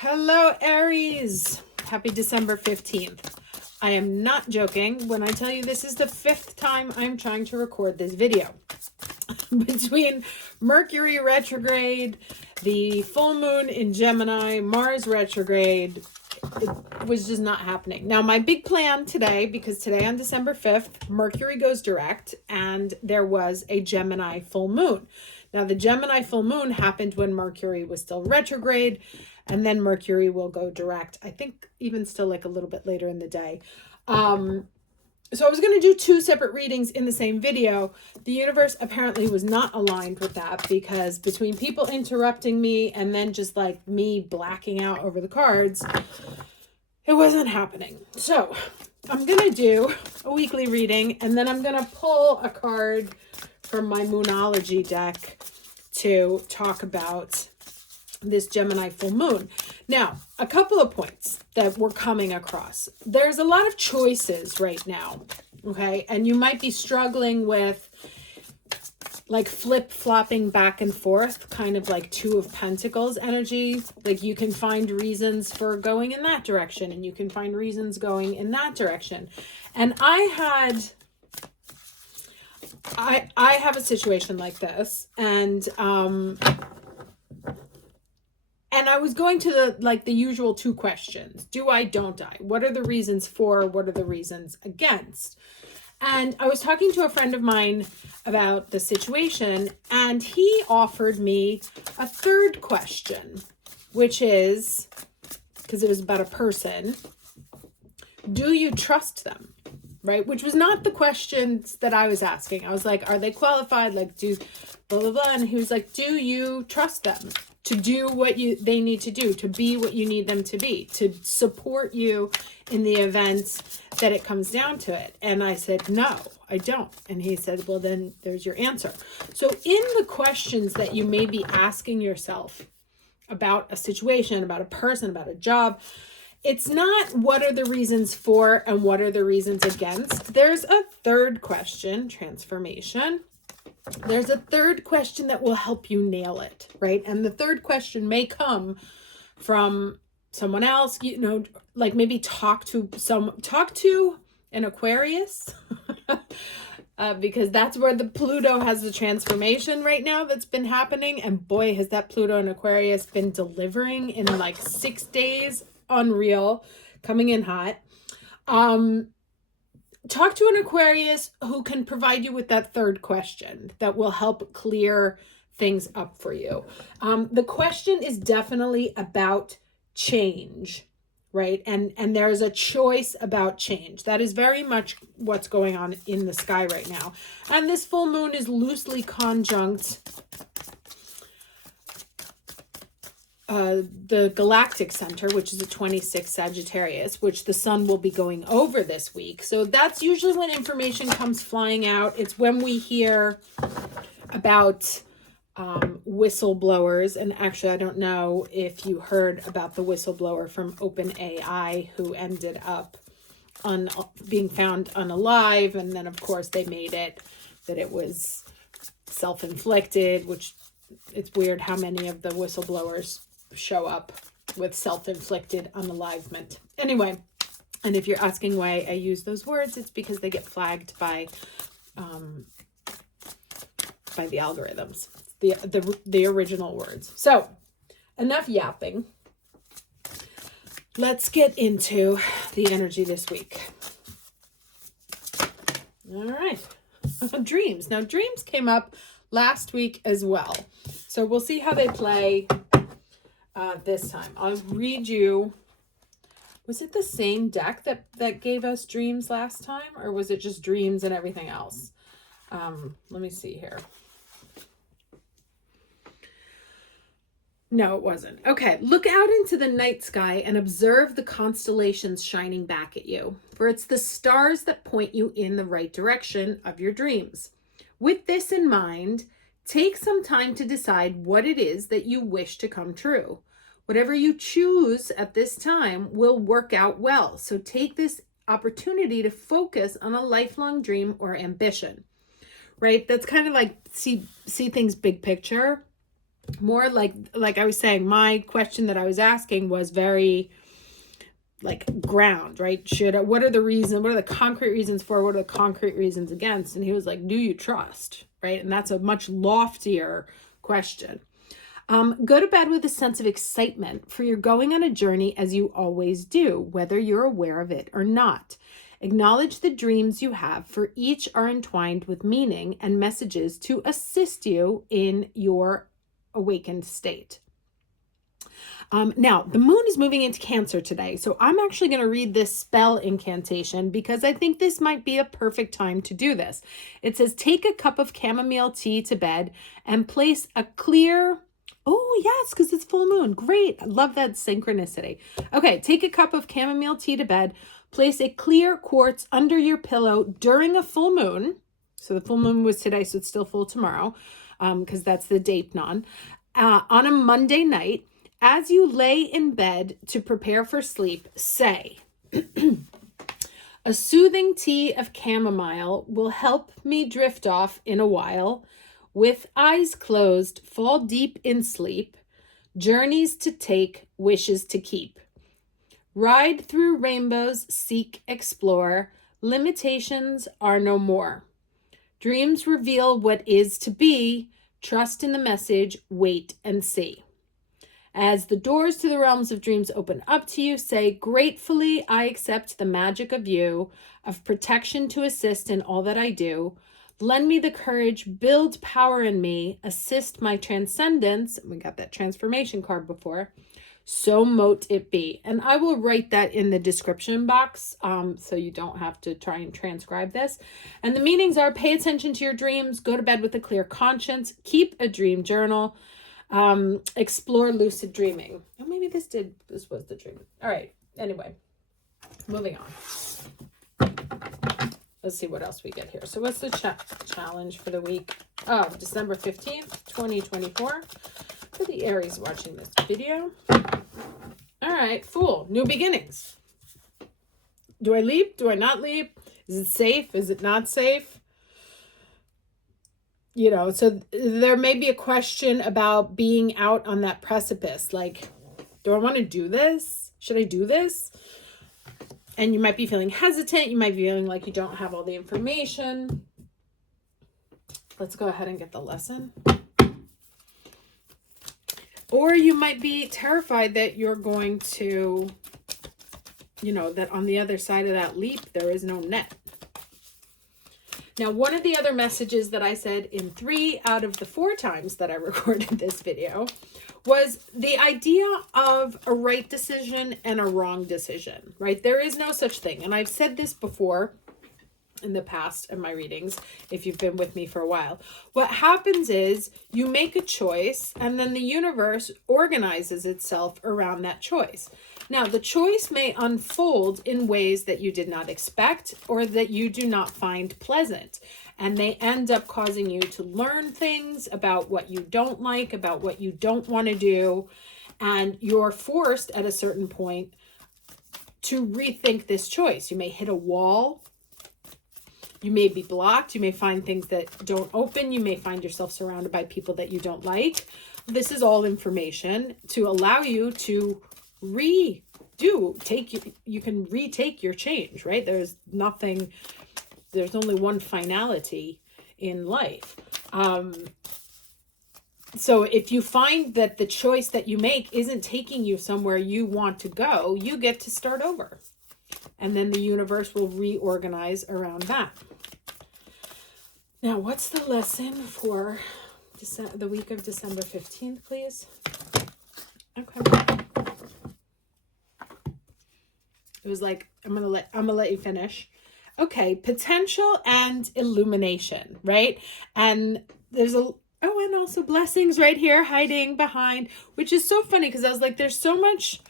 Hello, Aries. Happy December 15th. I am not joking when I tell you this is the 5th time I'm trying to record this video. Between Mercury retrograde, the full moon in Gemini, Mars retrograde, it was just not happening. Now, my big plan today, because today on December 5th, Mercury goes direct and there was a Gemini full moon. Now, the Gemini full moon happened when Mercury was still retrograde, and then Mercury will go direct, I think even still like a little bit later in the day. So I was going to do 2 separate readings in the same video. The universe apparently was not aligned with that, because between people interrupting me and then just like me blacking out over the cards, it wasn't happening. So I'm going to do a weekly reading, and then I'm going to pull a card from my Moonology deck to talk about this Gemini full moon. Now, a couple of points that we're coming across. There's a lot of choices right now, okay? And you might be struggling with like flip-flopping back and forth, kind of like 2 of Pentacles energy. Like you can find reasons for going in that direction, and you can find reasons going in that direction. And I have a situation like this, and I was going to the usual 2 questions. Do I, don't I? What are the reasons for? What are the reasons against? And I was talking to a friend of mine about the situation, and he offered me a 3rd question, which is, because it was about a person, do you trust them? Right? Which was not the questions that I was asking. I was like, are they qualified? Like, do blah, blah, blah. And he was like, do you trust them to do what they need to do, to be what you need them to be, to support you in the events that it comes down to it? And I said, no, I don't. And he said, well, then there's your answer. So in the questions that you may be asking yourself about a situation, about a person, about a job, it's not what are the reasons for and what are the reasons against. There's a 3rd question, transformation. There's a 3rd question that will help you nail it, right? And the 3rd question may come from someone else, you know, like maybe talk to an Aquarius, because that's where the Pluto has the transformation right now that's been happening. And boy, has that Pluto in Aquarius been delivering in like 6 days. Unreal, coming in hot. Talk to an Aquarius who can provide you with that 3rd question that will help clear things up for you. The question is definitely about change, right? And there's a choice about change. That is very much what's going on in the sky right now. And this full moon is loosely conjunct the galactic center, which is a 26 Sagittarius, which the sun will be going over this week. So that's usually when information comes flying out. It's when we hear about whistleblowers. And actually, I don't know if you heard about the whistleblower from OpenAI who ended up being found unalive. And then, of course, they made it that it was self-inflicted, which it's weird how many of the whistleblowers show up with self-inflicted unalivement. Anyway, and if you're asking why I use those words, it's because they get flagged by the algorithms, the original words. So enough yapping. Let's get into the energy this week. All right. Dreams. Now, dreams came up last week as well. So we'll see how they play this time. I'll read you. Was it the same deck that gave us dreams last time? Or was it just dreams and everything else? Let me see here. No, it wasn't. Okay, look out into the night sky and observe the constellations shining back at you, for it's the stars that point you in the right direction of your dreams. With this in mind, take some time to decide what it is that you wish to come true. Whatever you choose at this time will work out well, so take this opportunity to focus on a lifelong dream or ambition, right? That's kind of like see things big picture. more like I was saying, my question that I was asking was very like ground, right? What are the reasons, what are the concrete reasons for, what are the concrete reasons against? And he was like, do you trust, right? And that's a much loftier question. Go to bed with a sense of excitement, for you're going on a journey as you always do, whether you're aware of it or not. Acknowledge the dreams you have, for each are entwined with meaning and messages to assist you in your awakened state. Now, the moon is moving into Cancer today, so I'm actually going to read this spell incantation because I think this might be a perfect time to do this. It says, take a cup of chamomile tea to bed and place a clear... Oh, yes, because it's full moon. Great. I love that synchronicity. Okay, take a cup of chamomile tea to bed. Place a clear quartz under your pillow during a full moon. So the full moon was today, so it's still full tomorrow, because that's the Deipnon. On a Monday night, as you lay in bed to prepare for sleep, say, a soothing tea of chamomile will help me drift off in a while. With eyes closed, fall deep in sleep. Journeys to take, wishes to keep. Ride through rainbows, seek, explore. Limitations are no more. Dreams reveal what is to be. Trust in the message, wait and see. As the doors to the realms of dreams open up to you, say, gratefully I accept the magic of you, of protection to assist in all that I do. Lend me the courage, build power in me, assist my transcendence. We got that transformation card before. So mote it be. And I will write that in the description box, so you don't have to try and transcribe this. And the meanings are: pay attention to your dreams, go to bed with a clear conscience, keep a dream journal, explore lucid dreaming. Oh, maybe this was the dream. All right. Anyway, moving on. Let's see what else we get here. So what's the challenge for the week of December 15th, 2024 for the Aries watching this video? All right. Fool. New beginnings. Do I leap? Do I not leap? Is it safe? Is it not safe? You know, so there may be a question about being out on that precipice. Like, do I want to do this? Should I do this? And you might be feeling hesitant. You might be feeling like you don't have all the information. Let's go ahead and get the lesson. Or you might be terrified that you're going to, you know, that on the other side of that leap, there is no net. Now, one of the other messages that I said in 3 out of the 4 times that I recorded this video was the idea of a right decision and a wrong decision, right? There is no such thing. And I've said this before in the past in my readings, if you've been with me for a while. What happens is you make a choice and then the universe organizes itself around that choice. Now, the choice may unfold in ways that you did not expect or that you do not find pleasant. And they end up causing you to learn things about what you don't like, about what you don't want to do. And you're forced at a certain point to rethink this choice. You may hit a wall. You may be blocked. You may find things that don't open. You may find yourself surrounded by people that you don't like. This is all information to allow you to you can retake your change, right? There's only one finality in life. So if you find that the choice that you make isn't taking you somewhere you want to go, you get to start over. And then the universe will reorganize around that. Now, what's the lesson for the week of December 15th, please? Okay. It was like, I'm gonna let you finish. Okay, potential and illumination, right? And there's and also blessings right here hiding behind, which is so funny because I was like, there's so much,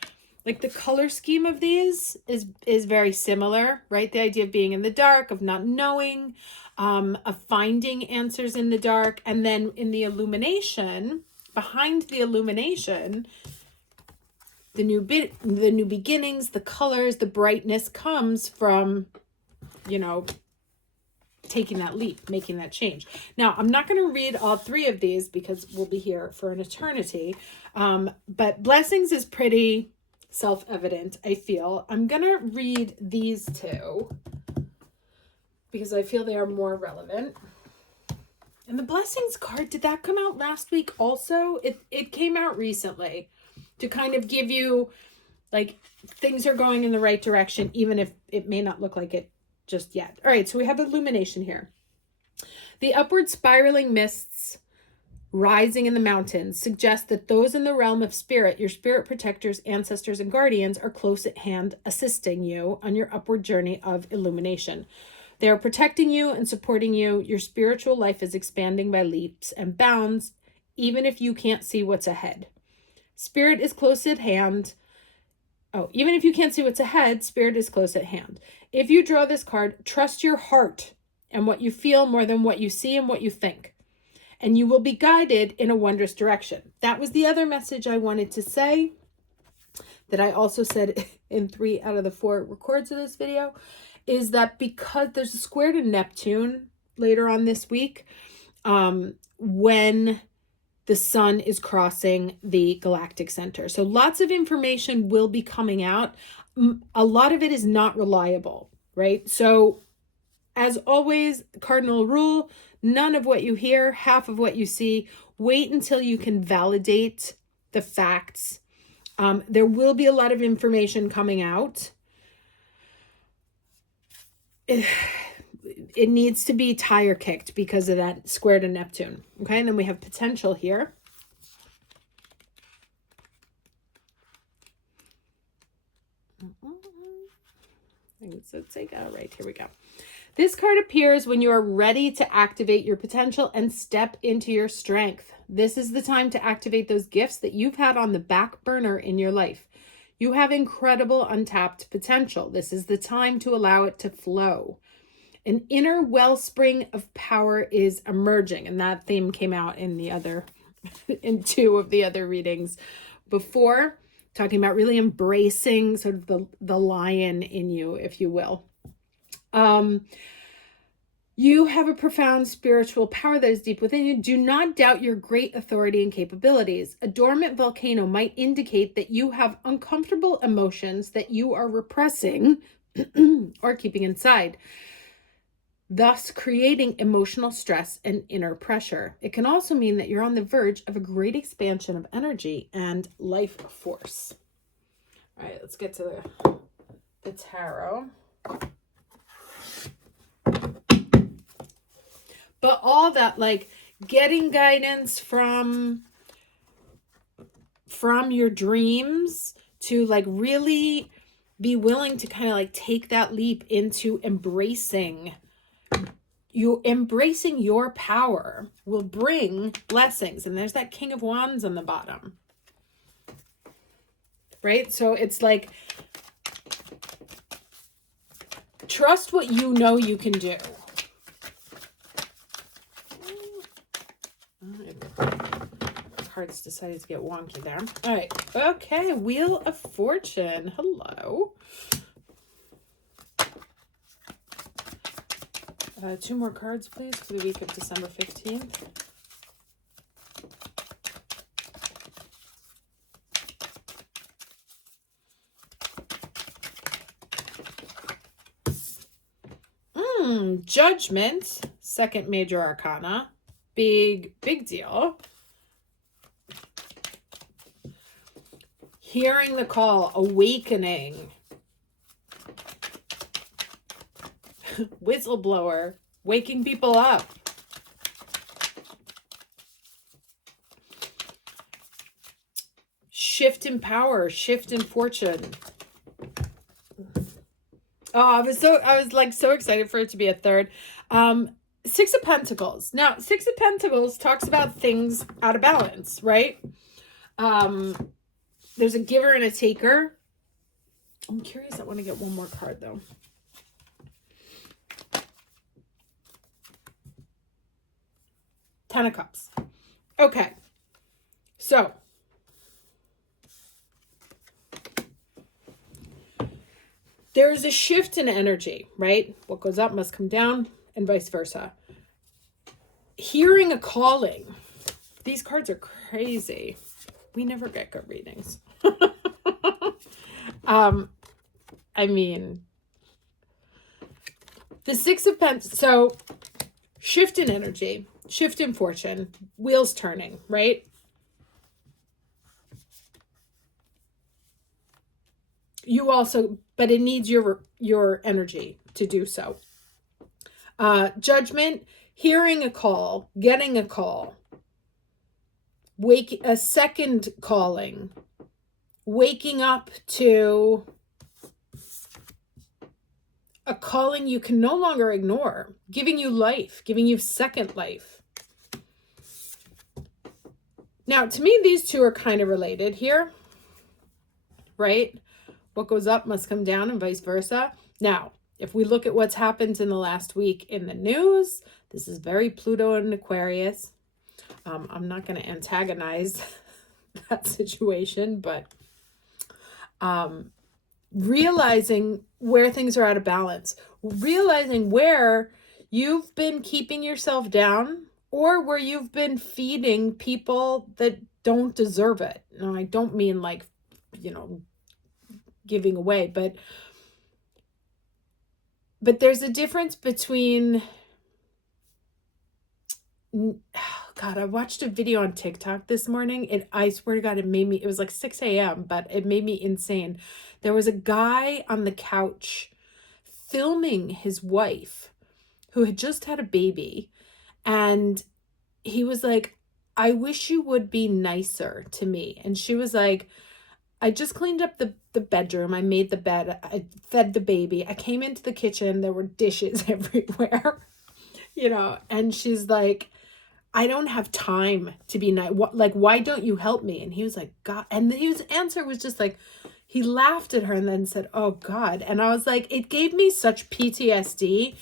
like the color scheme of these is very similar, right? The idea of being in the dark, of not knowing, of finding answers in the dark. And then in the illumination, behind the illumination, the new beginnings, the colors, the brightness comes from, you know, taking that leap, making that change. Now, I'm not going to read all 3 of these because we'll be here for an eternity. But blessings is pretty self-evident, I feel. I'm going to read these 2 because I feel they are more relevant. And the blessings card, did that come out last week also? It came out recently to kind of give you, like, things are going in the right direction, even if it may not look like it just yet. All right, so we have illumination here. The upward spiraling mists rising in the mountains suggest that those in the realm of spirit, your spirit protectors, ancestors, and guardians, are close at hand, assisting you on your upward journey of illumination. They are protecting you and supporting you. Your spiritual life is expanding by leaps and bounds, even if you can't see what's ahead. Spirit is close at hand. Oh, even if you can't see what's ahead, spirit is close at hand. If you draw this card, trust your heart and what you feel more than what you see and what you think. And you will be guided in a wondrous direction. That was the other message I wanted to say that I also said in 3 out of the 4 records of this video, is that because there's a square to Neptune later on this week, when the sun is crossing the galactic center. So lots of information will be coming out. A lot of it is not reliable, right? So as always, cardinal rule, none of what you hear, half of what you see. Wait until you can validate the facts. There will be a lot of information coming out. It needs to be tire kicked because of that square to Neptune. Okay, and then we have potential here. Let's take all right, here we go. This card appears when you are ready to activate your potential and step into your strength. This is the time to activate those gifts that you've had on the back burner in your life. You have incredible untapped potential. This is the time to allow it to flow. An inner wellspring of power is emerging, and that theme came out in the other, in 2 of the other readings before, talking about really embracing sort of the lion in you, if you will. You have a profound spiritual power that is deep within you. Do not doubt your great authority and capabilities. A dormant volcano might indicate that you have uncomfortable emotions that you are repressing or keeping inside, thus creating emotional stress and inner pressure. It can also mean that you're on the verge of a great expansion of energy and life force. All right, let's get to the tarot. But all that, like getting guidance from your dreams to like really be willing to kind of like take that leap into embracing your power will bring blessings. And there's that King of Wands on the bottom. Right? So it's like, trust what you know you can do. Cards decided to get wonky there. All right. Okay. Wheel of Fortune. Hello. 2 more cards, please, for the week of December 15th. Judgment. 2nd major arcana. Big deal. Hearing the call, awakening. Whistleblower, waking people up. Shift in power, shift in fortune. Oh, I was like so excited for it to be a 3rd. 6 of Pentacles. Now, 6 of Pentacles talks about things out of balance, right? There's a giver and a taker. I'm curious. I want to get one more card, though. Ten of Cups. Okay. So. There is a shift in energy, right? What goes up must come down. and vice versa. Hearing a calling. These cards are crazy. We never get good readings. I mean, the Six of Pentacles. So shift in energy, shift in fortune, wheels turning, right? You also, but it needs your energy to do so. Judgment, hearing a call, getting a call, a second calling, waking up to a calling you can no longer ignore, giving you life, giving you second life. Now, to me, these two are kind of related here, right? What goes up must come down and vice versa. Now, if we look at what's happened in the last week in the news, this is very Pluto and Aquarius. I'm not going to antagonize that situation, but realizing where things are out of balance, realizing where you've been keeping yourself down or where you've been feeding people that don't deserve it. And I don't mean like, giving away, but there's a difference between, God, I watched a video on TikTok this morning. I swear to God, it was like 6 a.m., but it made me insane. There was a guy on the couch filming his wife who had just had a baby. And he was like, I wish you would be nicer to me. And she was like, I just cleaned up the bedroom. I made the bed. I fed the baby. I came into the kitchen. There were dishes everywhere, and she's like, I don't have time to be nice. Why don't you help me? And he was like, God. And his answer was just like, he laughed at her and then said, oh, God. And I was like, it gave me such PTSD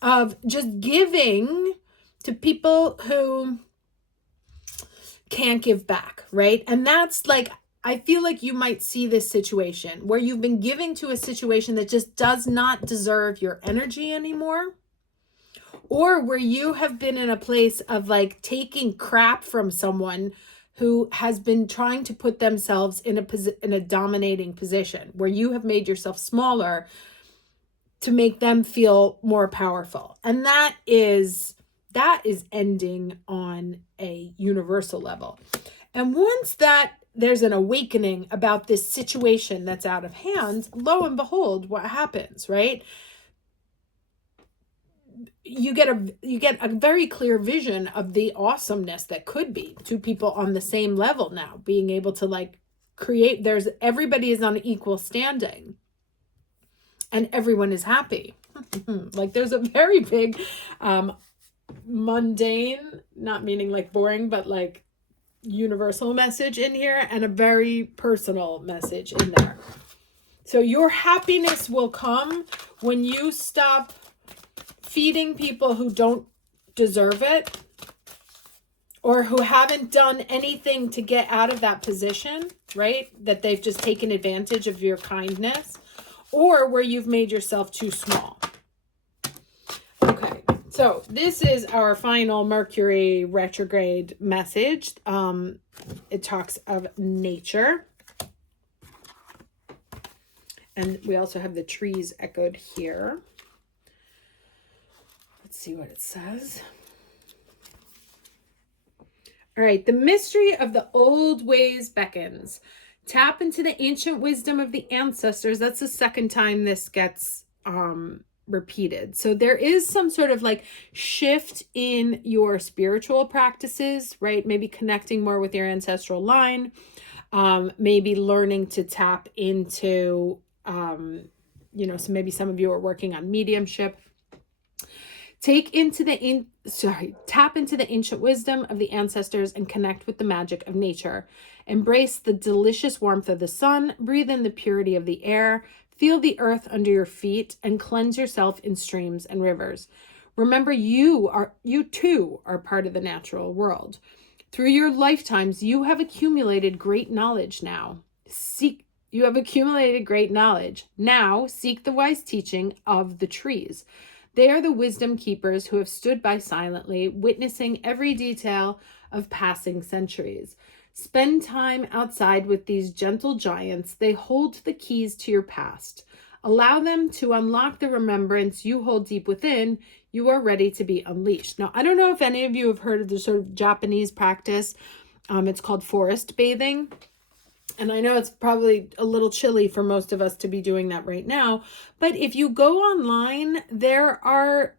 of just giving to people who can't give back, right? And that's like, I feel like you might see this situation where you've been giving to a situation that just does not deserve your energy anymore, or where you have been in a place of like taking crap from someone who has been trying to put themselves in a dominating position, where you have made yourself smaller to make them feel more powerful. And that is ending on a universal level. And once there's an awakening about this situation that's out of hand, lo and behold, what happens, right? You get a very clear vision of the awesomeness that could be two people on the same level now, being able to like create, everybody is on equal standing and everyone is happy. Like there's a very big mundane, not meaning like boring, but like universal message in here and a very personal message in there. So your happiness will come when you stop feeding people who don't deserve it or who haven't done anything to get out of that position, right? That they've just taken advantage of your kindness, or where you've made yourself too small. Okay, so this is our final Mercury retrograde message. It talks of nature. And we also have the trees echoed here. Let's see what it says. All right, the mystery of the old ways beckons. Tap into the ancient wisdom of the ancestors. That's the second time this gets repeated. So there is some sort of like shift in your spiritual practices, right? Maybe connecting more with your ancestral line. Maybe learning to tap into, so maybe some of you are working on mediumship. Tap into the ancient wisdom of the ancestors and connect with the magic of nature. Embrace the delicious warmth of the sun, breathe in the purity of the air, feel the earth under your feet, and cleanse yourself in streams and rivers. Remember, you too are part of the natural world. Through your lifetimes, you have accumulated great knowledge now. Now seek the wise teaching of the trees. They are the wisdom keepers who have stood by silently, witnessing every detail of passing centuries. Spend time outside with these gentle giants. They hold the keys to your past. Allow them to unlock the remembrance you hold deep within. You are ready to be unleashed. Now, I don't know if any of you have heard of the sort of Japanese practice. It's called forest bathing. And I know it's probably a little chilly for most of us to be doing that right now. But if you go online, there are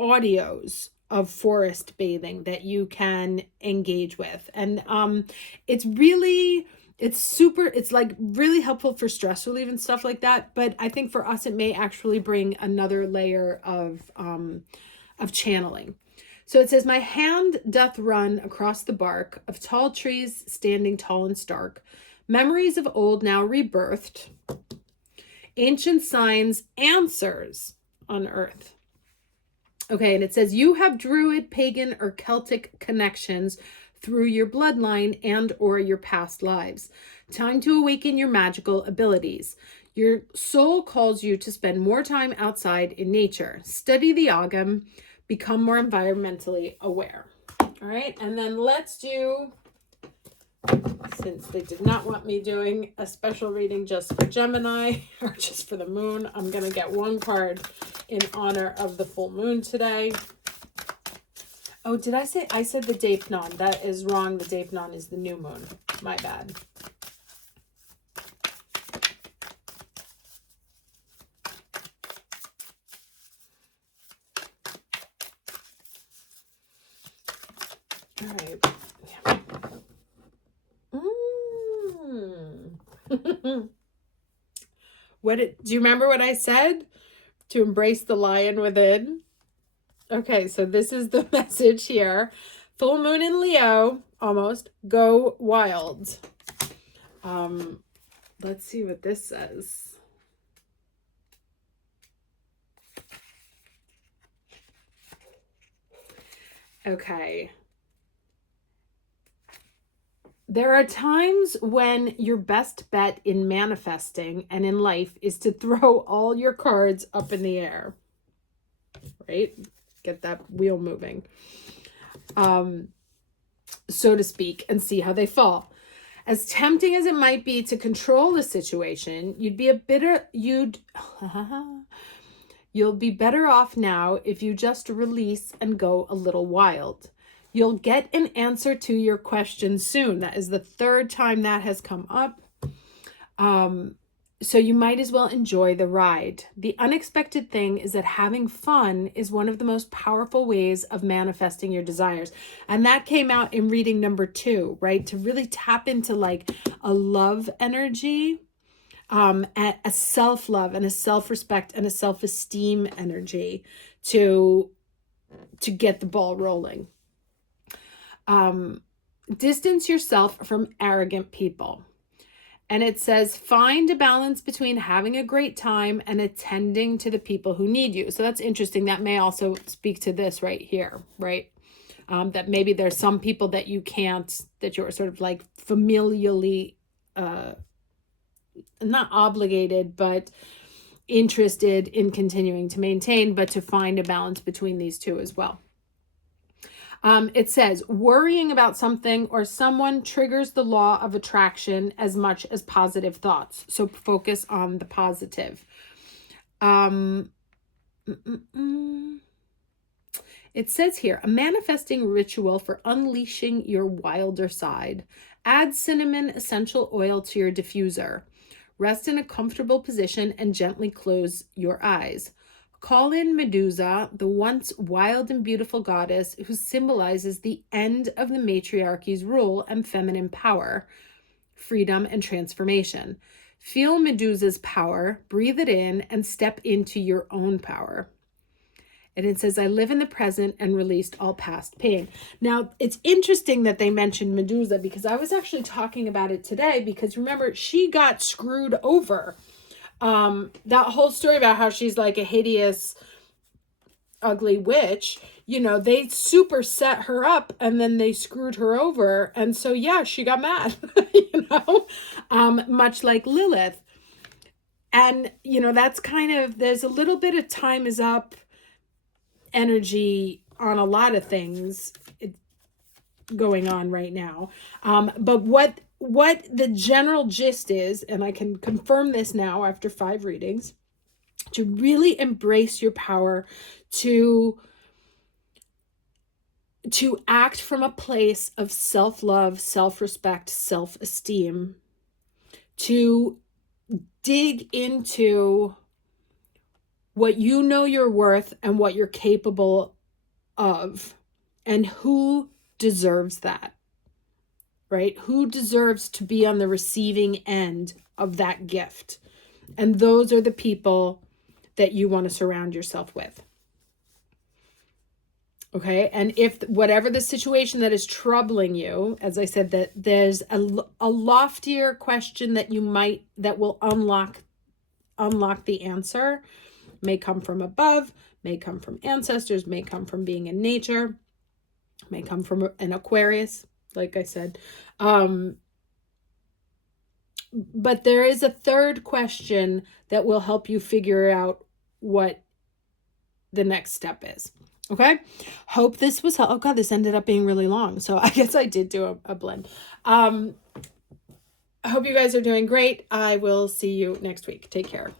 audios of forest bathing that you can engage with. And it's like really helpful for stress relief and stuff like that. But I think for us, it may actually bring another layer of channeling. So it says, my hand doth run across the bark of tall trees standing tall and stark, memories of old now rebirthed, ancient signs, answers unearthed. Okay, and it says, you have Druid, pagan, or Celtic connections through your bloodline and or your past lives. Time to awaken your magical abilities. Your soul calls you to spend more time outside in nature. Study the Agam, become more environmentally aware. All right, and then let's do, since they did not want me doing a special reading just for Gemini or just for the moon, I'm going to get one card in honor of the full moon today. Oh, did I say, I said the Deipnon. That is wrong. The Deipnon is the new moon. My bad. All right. Do you remember what I said? To embrace the lion within. Okay, so this is the message here. Full moon in Leo, almost. Go wild. Let's see what this says. Okay. There are times when your best bet in manifesting and in life is to throw all your cards up in the air. Right? Get that wheel moving. So to speak, and see how they fall. As tempting as it might be to control the situation, you'll be better off now if you just release and go a little wild. You'll get an answer to your question soon. That is the third time that has come up. So you might as well enjoy the ride. The unexpected thing is that having fun is one of the most powerful ways of manifesting your desires. And that came out in reading number 2, right? To really tap into like a love energy, a self-love and a self-respect and a self-esteem energy to get the ball rolling. Distance yourself from arrogant people. And it says, find a balance between having a great time and attending to the people who need you. So that's interesting. That may also speak to this right here, right? That maybe there's some people that you can't, that you're sort of like familially, not obligated, but interested in continuing to maintain, but to find a balance between these two as well. It says, worrying about something or someone triggers the law of attraction as much as positive thoughts. So focus on the positive. It says here, a manifesting ritual for unleashing your wilder side. Add cinnamon essential oil to your diffuser. Rest in a comfortable position and gently close your eyes. Call in Medusa, the once wild and beautiful goddess who symbolizes the end of the matriarchy's rule and feminine power, freedom, and transformation. Feel Medusa's power, breathe it in, and step into your own power. And it says, I live in the present and released all past pain. Now, it's interesting that they mentioned Medusa because I was actually talking about it today because remember, she got screwed over. That whole story about how she's like a hideous, ugly witch, you know, they super set her up and then they screwed her over. And so, yeah, she got mad, you know, much like Lilith. And, you know, that's kind of, there's a little bit of time is up energy on a lot of things going on right now. But what the general gist is, and I can confirm this now after 5 readings, to really embrace your power to act from a place of self-love, self-respect, self-esteem, to dig into what you know you're worth and what you're capable of, and who deserves that, right? Who deserves to be on the receiving end of that gift? And those are the people that you want to surround yourself with. Okay. And if whatever the situation that is troubling you, as I said, that there's a loftier question that that will unlock the answer, may come from above, may come from ancestors, may come from being in nature, may come from an Aquarius, like I said. But there is a third question that will help you figure out what the next step is. Okay. Hope this was, oh God, this ended up being really long. So I guess I did do a blend. I hope you guys are doing great. I will see you next week. Take care.